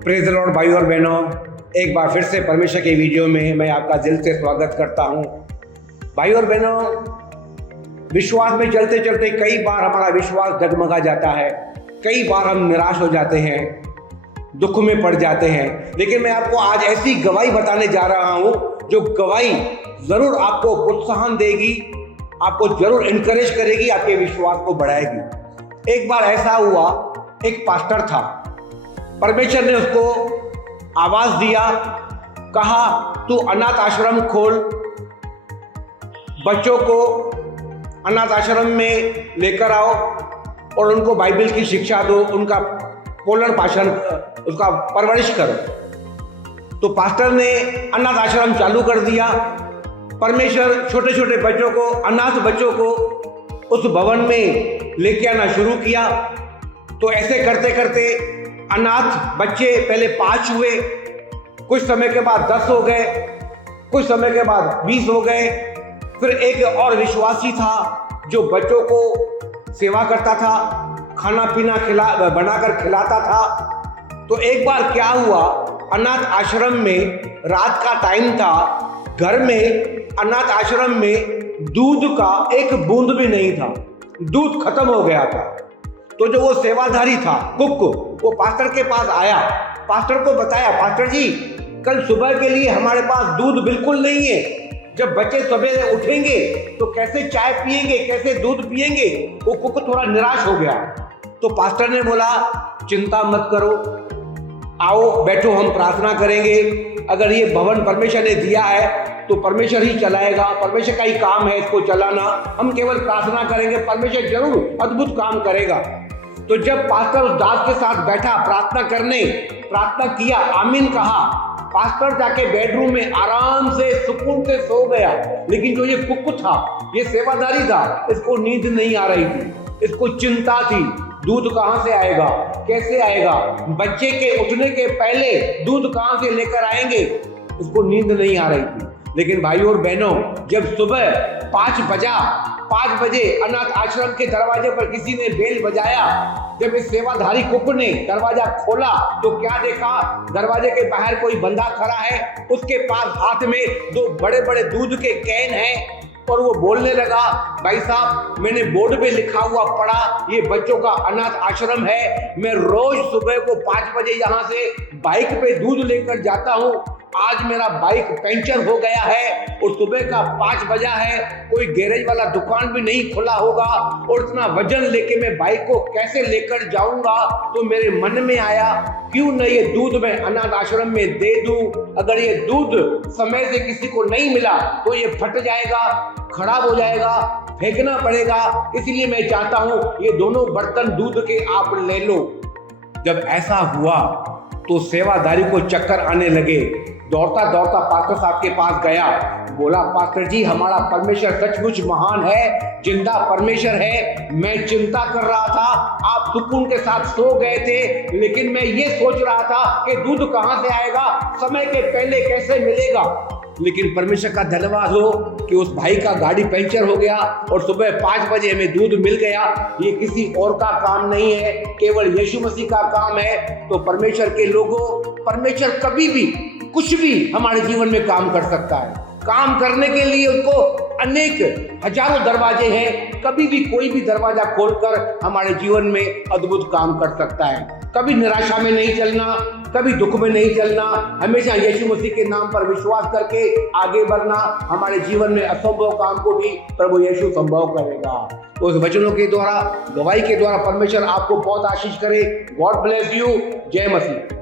Praise the Lord भाई और बहनों, एक बार फिर से परमेश्वर के वीडियो में मैं आपका दिल से स्वागत करता हूं। भाई और बहनों, विश्वास में चलते चलते कई बार हमारा विश्वास डगमगा जाता है, कई बार हम निराश हो जाते हैं, दुख में पड़ जाते हैं। लेकिन मैं आपको आज ऐसी गवाही बताने जा रहा हूं जो गवाही ज़रूर आपको प्रोत्साहन देगी, आपको ज़रूर इनकरेज करेगी, आपके विश्वास को बढ़ाएगी। एक बार ऐसा हुआ, एक पास्टर था, परमेश्वर ने उसको आवाज़ दिया, कहा तू अनाथ आश्रम खोल, बच्चों को अनाथ आश्रम में लेकर आओ और उनको बाइबल की शिक्षा दो, उनका पोलन पालन, उसका परवरिश करो। तो पास्टर ने अनाथ आश्रम चालू कर दिया। परमेश्वर छोटे छोटे बच्चों को, अनाथ बच्चों को उस भवन में लेके आना शुरू किया। तो ऐसे करते करते अनाथ बच्चे पहले 5 हुए, कुछ समय के बाद 10 हो गए, कुछ समय के बाद 20 हो गए। फिर एक और विश्वासी था जो बच्चों को सेवा करता था, खाना पीना बनाकर खिलाता था। तो एक बार क्या हुआ, अनाथ आश्रम में रात का टाइम था, घर में अनाथ आश्रम में दूध का एक बूंद भी नहीं था, दूध खत्म हो गया था। तो जो वो सेवाधारी था, कुक, वो पास्टर के पास आया, पास्टर को बताया, पास्टर जी कल सुबह के लिए हमारे पास दूध बिल्कुल नहीं है। जब बच्चे सवेरे उठेंगे तो कैसे चाय पिएंगे, कैसे दूध पिएंगे। वो कुक थोड़ा निराश हो गया। तो पास्टर ने बोला चिंता मत करो, आओ बैठो, हम प्रार्थना करेंगे। अगर ये भवन परमेश्वर ने दिया है तो परमेश्वर ही चलाएगा, परमेश्वर का ही काम है इसको चलाना। हम केवल प्रार्थना करेंगे, परमेश्वर जरूर अद्भुत काम करेगा। तो जब पास्टर उस दास के साथ बैठा प्रार्थना करने, प्रार्थना किया, आमीन कहा, पास्टर जाके बेडरूम में आराम से सुकून से सो गया। लेकिन जो ये कुक था, ये सेवादारी था, इसको नींद नहीं आ रही थी, इसको चिंता थी, दूध कहाँ से आएगा, कैसे आएगा, बच्चे के उठने के पहले दूध कहाँ से लेकर आएंगे, इसको नींद नहीं आ रही थी। लेकिन भाई और बहनों, जब सुबह 5 बजे अनाथ आश्रम के दरवाजे पर किसी ने बेल बजाया, जब इस सेवाधारी कुक ने दरवाजा खोला तो क्या देखा, दरवाजे के बाहर कोई बंदा खड़ा है, उसके पास हाथ में 2 बड़े बड़े दूध के कैन हैं। और वो बोलने लगा, भाई साहब मैंने बोर्ड पे लिखा हुआ पढ़ा, ये बच्चों का अनाथ आश्रम है, मैं रोज सुबह को 5 बजे यहाँ से बाइक पे दूध लेकर जाता हूँ। आज मेरा बाइक पंचर हो गया है और सुबह का 5 बजा है, कोई गैरेज वाला दुकान भी नहीं खुला होगा और इतना वजन लेके मैं बाइक को कैसे लेकर जाऊंगा। तो मेरे मन में आया क्यों न ये दूध मैं अनाथ आश्रम में दे दूं। अगर ये दूध समय से किसी को नहीं मिला तो ये फट जाएगा, खराब हो जाएगा, फेंकना पड़ेगा। इसलिए मैं चाहता हूं ये दोनों बर्तन दूध के आप ले लो। जब ऐसा हुआ तो सेवादारी को चक्कर आने लगे। दौड़ता दौड़ता पास्टर साहब के पास गया, बोला पास्टर जी हमारा परमेश्वर सचमुच महान है, जिंदा परमेश्वर है। मैं चिंता कर रहा था, आप सुकून के साथ सो गए थे, लेकिन मैं ये सोच रहा था कि दूध कहाँ से आएगा, समय के पहले कैसे मिलेगा। लेकिन परमेश्वर का धन्यवाद हो कि उस भाई का गाड़ी पंचर हो गया और सुबह 5 बजे हमें दूध मिल गया। ये किसी और का काम नहीं है, केवल यीशु मसीह का काम है। तो परमेश्वर के लोगों, परमेश्वर कभी भी कुछ भी हमारे जीवन में काम कर सकता है। काम करने के लिए उनको अनेक हजारों दरवाजे हैं। कभी भी कोई भी दरवाजा खोलकर हमारे जीवन में अद्भुत काम कर सकता है। कभी निराशा में नहीं चलना, कभी दुख में नहीं चलना, हमेशा यीशु मसीह के नाम पर विश्वास करके आगे बढ़ना। हमारे जीवन में असंभव काम को भी प्रभु यीशु संभव करेगा। उस वचनों के द्वारा, गवाही के द्वारा परमेश्वर आपको बहुत आशीष करे। God bless you. जय मसीह।